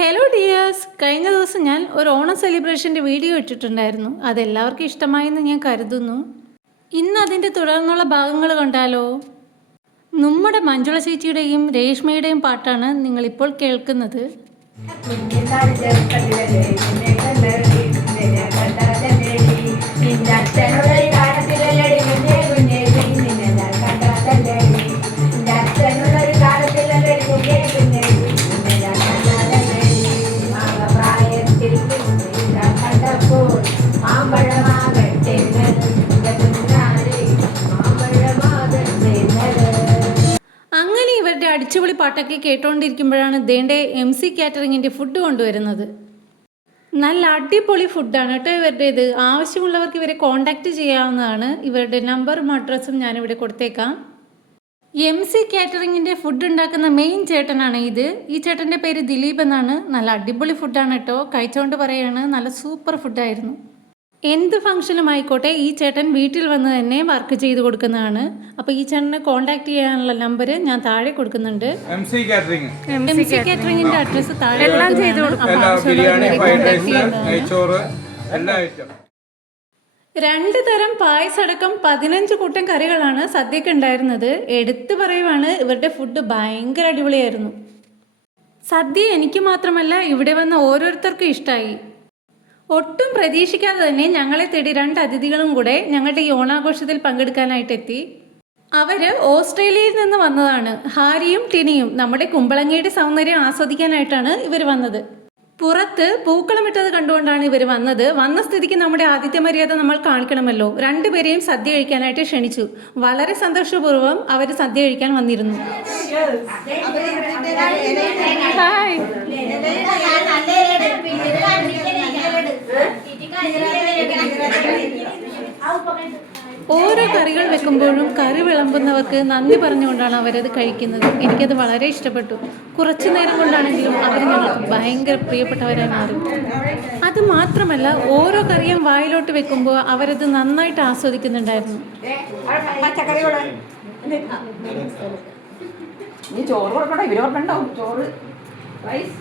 Hello dears, കഴിഞ്ഞ ദിവസം ഞാൻ ഒരു ഓണം സെലിബ്രേഷൻ്റെ വീഡിയോ ഇട്ടിട്ടുണ്ടായിരുന്നു. അതെല്ലാവർക്കും ഇഷ്ടമായെന്ന് ഞാൻ കരുതുന്നു. ഇന്ന് അതിൻ്റെ തുടർന്നുള്ള ഭാഗങ്ങൾ കണ്ടാലോ? നമ്മുടെ മഞ്ജുള ചേച്ചിയുടെയും രേഷ്മയുടെയും പാട്ടാണ് നിങ്ങളിപ്പോൾ കേൾക്കുന്നത്. അങ്ങനെ ഇവരുടെ അടിച്ചുപൊളി പാട്ടൊക്കെ കേട്ടോണ്ടിരിക്കുമ്പോഴാണ് ദേണ്ടേ MC കാറ്ററിങ്ങിൻ്റെ ഫുഡ് കൊണ്ടുവരുന്നത്. നല്ല അടിപൊളി ഫുഡാണ് കേട്ടോ ഇവരുടേത്. ആവശ്യമുള്ളവർക്ക് ഇവരെ കോണ്ടാക്ട് ചെയ്യാവുന്നതാണ്. ഇവരുടെ നമ്പറും അഡ്രസ്സും ഞാനിവിടെ കൊടുത്തേക്കാം. MC കാറ്ററിങ്ങിൻ്റെ ഫുഡ് ഉണ്ടാക്കുന്ന മെയിൻ ചേട്ടനാണ് ഇത്. ഈ ചേട്ടൻ്റെ പേര് ദിലീപ് എന്നാണ്. നല്ല അടിപൊളി ഫുഡാണ് കേട്ടോ. കഴിച്ചുകൊണ്ട് പറയാണ്, നല്ല സൂപ്പർ ഫുഡായിരുന്നു. എന്ത് ഫംഗ്ഷനും ആയിക്കോട്ടെ ഈ ചേട്ടൻ വീട്ടിൽ വന്ന് തന്നെ വർക്ക് ചെയ്ത് കൊടുക്കുന്നതാണ്. അപ്പോൾ ഈ ചേട്ടനെ കോൺടാക്ട് ചെയ്യാനുള്ള നമ്പർ ഞാൻ താഴെ കൊടുക്കുന്നുണ്ട്. MC കാറ്ററിങ്ങിന്റെ അഡ്രസ്സ് താഴെ രണ്ട് തരം പായസടക്കം 15 കൂട്ടം കറികളാണ് സദ്യക്ക് ഉണ്ടായിരുന്നത്. എടുത്തു പറയുവാണ്, ഇവരുടെ ഫുഡ് ഭയങ്കര അടിപൊളിയായിരുന്നു. സദ്യ എനിക്ക് മാത്രമല്ല ഇവിടെ വന്ന ഓരോരുത്തർക്കും ഇഷ്ടമായി. ഒട്ടും പ്രതീക്ഷിക്കാതെ തന്നെ ഞങ്ങളെ തേടി 2 അതിഥികളും കൂടെ ഞങ്ങളുടെ ഈ ഓണാഘോഷത്തിൽ പങ്കെടുക്കാനായിട്ട് എത്തി. അവർ ഓസ്ട്രേലിയയിൽ നിന്ന് വന്നതാണ്. ഹാരിയും ടിനിയും. നമ്മുടെ കുമ്പളങ്ങയുടെ സൗന്ദര്യം ആസ്വദിക്കാനായിട്ടാണ് ഇവർ വന്നത്. പുറത്ത് പൂക്കളമിട്ടത് കണ്ടുകൊണ്ടാണ് ഇവർ വന്നത്. വന്ന സ്ഥിതിക്ക് നമ്മുടെ ആതിഥ്യ മര്യാദ നമ്മൾ കാണിക്കണമല്ലോ. 2 പേരെയും സദ്യ കഴിക്കാനായിട്ട് ക്ഷണിച്ചു. വളരെ സന്തോഷപൂർവ്വം അവർ സദ്യ കഴിക്കാൻ വന്നിരുന്നു. ഹായ്. ഓരോ കറികൾ വെക്കുമ്പോഴും കറി വിളമ്പുന്നവർക്ക് നന്ദി പറഞ്ഞുകൊണ്ടാണ് അവരത് കഴിക്കുന്നത്. എനിക്കത് വളരെ ഇഷ്ടപ്പെട്ടു. കുറച്ചു നേരം കൊണ്ടാണെങ്കിലും അവർ ഞങ്ങൾക്ക് ഭയങ്കര പ്രിയപ്പെട്ടവരായി മാറി. അത് മാത്രമല്ല, ഓരോ കറിയും വായിലോട്ട് വെക്കുമ്പോൾ അവരത് നന്നായിട്ട് ആസ്വദിക്കുന്നുണ്ടായിരുന്നു. ചോറ് കൊടുക്കണ്ട, ഇവര് പറഞ്ഞോ ചോറ് റൈസ്.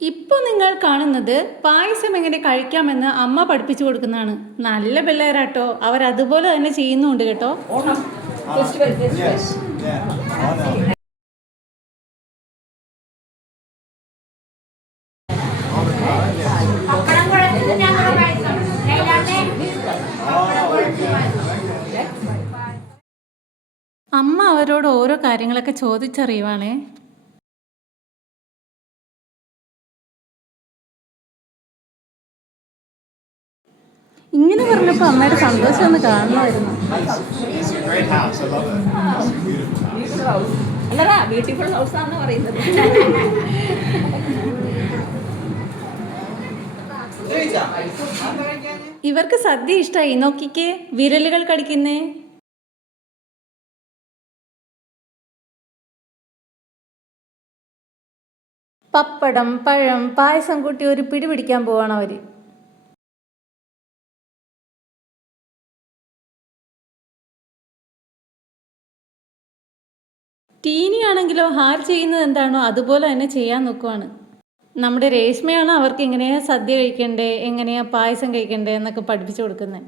ഇപ്പോൾ നിങ്ങൾ കാണുന്നത് പായസം എങ്ങനെ കഴിക്കാമെന്ന് അമ്മ പഠിപ്പിച്ചു കൊടുക്കുന്നതാണ്. നല്ല പിള്ളേരാട്ടോ, അവരതുപോലെ തന്നെ ചെയ്യുന്നുണ്ട് കേട്ടോ. അമ്മ അവരോട് ഓരോ കാര്യങ്ങളൊക്കെ ചോദിച്ചറിയുവാണേ. ഇങ്ങനെ പറഞ്ഞപ്പോൾ അമ്മയുടെ സന്തോഷം ഒന്ന് കാണണമായിരുന്നു. ഇവർക്ക് സദ്യ ഇഷ്ടമായി. നോക്കിക്കേ, വിരലുകൾ കടിക്കുന്നേ. പപ്പടം, പഴം, പായസം കൂട്ടി ഒരു പിടി പിടിക്കാൻ പോവാണ് അവർ. ടീനിയാണെങ്കിലോ ഹാർ ചെയ്യുന്നത് എന്താണോ അതുപോലെ തന്നെ ചെയ്യാൻ നോക്കുവാണ്. നമ്മുടെ രേഷ്മയാണ് അവർക്ക് എങ്ങനെയാ സദ്യ കഴിക്കണ്ടേ, എങ്ങനെയാ പായസം കഴിക്കണ്ടേ എന്നൊക്കെ പഠിപ്പിച്ചു കൊടുക്കുന്നത്.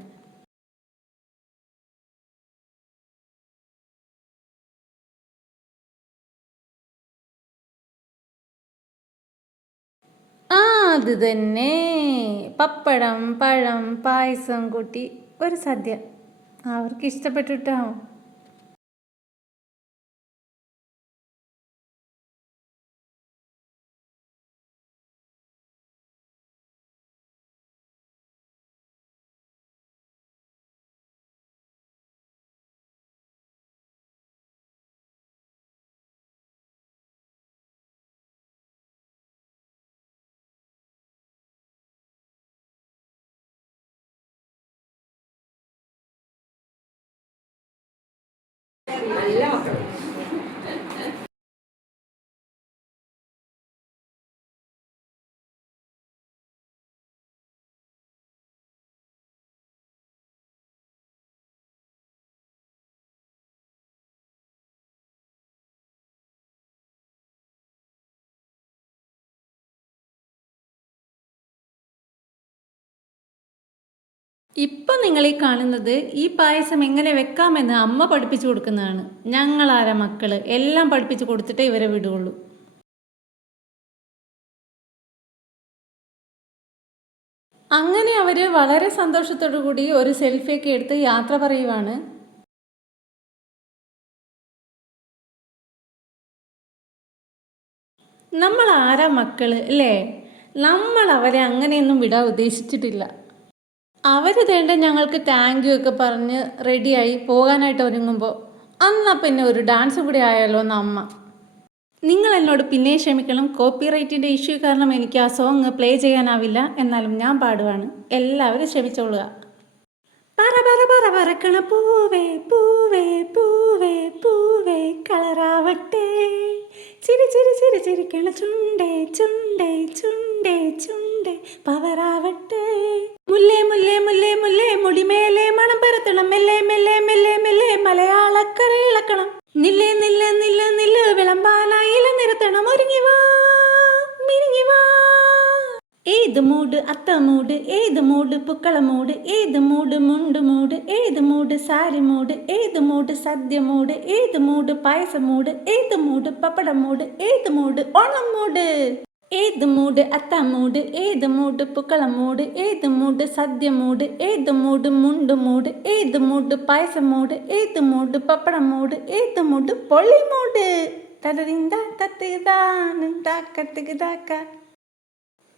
അത് തന്നെ, പപ്പടം, പഴം, പായസം കൂട്ടി ഒരു സദ്യ. അവർക്ക് ഇഷ്ടപ്പെട്ടിട്ടോ. നല്ല മക്കൾ. ഇപ്പം നിങ്ങൾ ഈ കാണുന്നത് ഈ പായസം എങ്ങനെ വെക്കാമെന്ന് അമ്മ പഠിപ്പിച്ചു കൊടുക്കുന്നതാണ്. ഞങ്ങളാരാ മക്കള് എല്ലാം പഠിപ്പിച്ചു കൊടുത്തിട്ടേ ഇവരെ വിടുകയുള്ളൂ. അങ്ങനെ അവർ വളരെ സന്തോഷത്തോടു കൂടി ഒരു സെൽഫിയൊക്കെ എടുത്ത് യാത്ര പറയുവാണ്. നമ്മൾ ആരാ മക്കള് അല്ലേ? നമ്മൾ അവരെ അങ്ങനെയൊന്നും വിടാൻ ഉദ്ദേശിച്ചിട്ടില്ല. അവർ തേണ്ട ഞങ്ങൾക്ക് താങ്ക് യു ഒക്കെ പറഞ്ഞ് റെഡിയായി പോകാനായിട്ട് ഒരുങ്ങുമ്പോൾ അന്നാ പിന്നെ ഒരു ഡാൻസ് കൂടി ആയാലോ എന്ന് അമ്മ. നിങ്ങൾ എന്നോട് പിന്നെ ക്ഷമിക്കണം, കോപ്പിറൈറ്റിൻ്റെ ഇഷ്യൂ കാരണം എനിക്ക് ആ സോങ് പ്ലേ ചെയ്യാനാവില്ല. എന്നാലും ഞാൻ പാടുവാണ്, എല്ലാവരും ക്ഷമിച്ചോളുക. പറ പറ പറ പറക്കണ പൂവേ പൂവേ പൂവേ പൂവേ കളറാവട്ടെ, ചിരി ചിരി ചിരി ചിരിക്കണ ചുണ്ടേ ചുണ്ടേ ചുണ്ടേ ചുണ്ടേ പവറാവട്ടെ, മുല്ലേ മുല്ലേ മുല്ലേ മുല്ലേ മുടിമേലെ മണം പരത്തണം, മെല്ലെ മെല്ലെ മെല്ലെ മെല്ലെ മലയാളക്കര ഇളക്കണം, നില്ല് നില്ല് നില്ല് നില്ല് വിളമ്പാനായി ഇല നിരത്തണം, ഒരുങ്ങി വാ മിരിങ്ങി വാ. ഏത് മൂട് അത്ത മൂട്, ഏത് മൂട് പൂക്കള മൂട്, ഏത് മൂട് മുണ്ട് മൂട്, ഏത് മൂട് സാരി മൂട്, ഏത് മൂട് സദ്യ മൂട്, ഏത് മൂട് പായസ മൂട്, ഏത് മൂട് പപ്പടം മൂട്, ഏത് മൂട് ഓണം മൂട്, ഏത് മൂട് അത്ത മൂട്, ഏത് മൂട് പൂക്കള മൂട്, ഏത് മൂട് സദ്യ മൂട്, ഏത് മൂട് മുണ്ട് മൂട്, ഏത് മൂട് പായസ മൂട്, ഏത് മൂട് പപ്പടം മൂട്, ഏത് മൂട് പൊള്ളി മൂട്.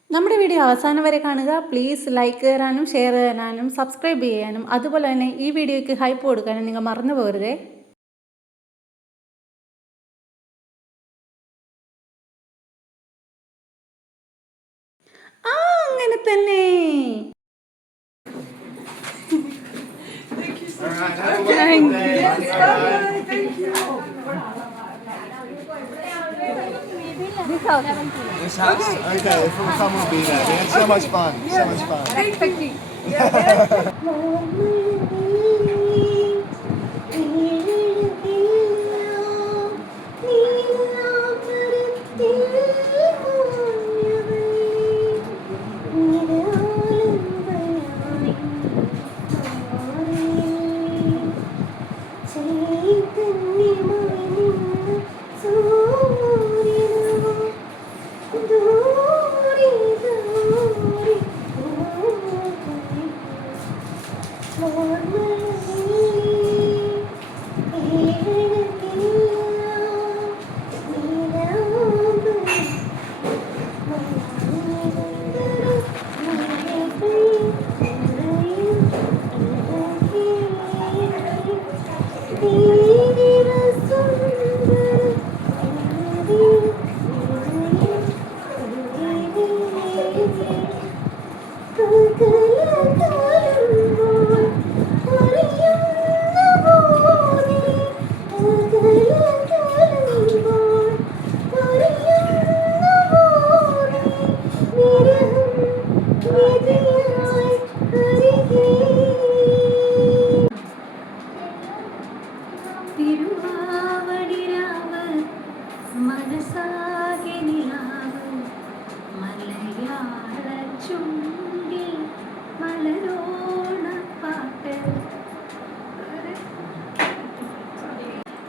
നമ്മുടെ വീഡിയോ അവസാനം വരെ കാണുക. പ്ലീസ് ലൈക്ക് തരാനും ഷെയർ ചെയ്യാനും സബ്സ്ക്രൈബ് ചെയ്യാനും അതുപോലെ തന്നെ ഈ വീഡിയോയ്ക്ക് ഹൈപ്പ് കൊടുക്കാനും നിങ്ങൾ മറന്നു പോകരുതേ. അങ്ങനെ തന്നെ. This house? Okay, if we'll come, we'll be there. We had so much fun. So much fun.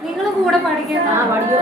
നിങ്ങൾ കൂടെ പഠിക്കണം. ആ പഠിക്കും.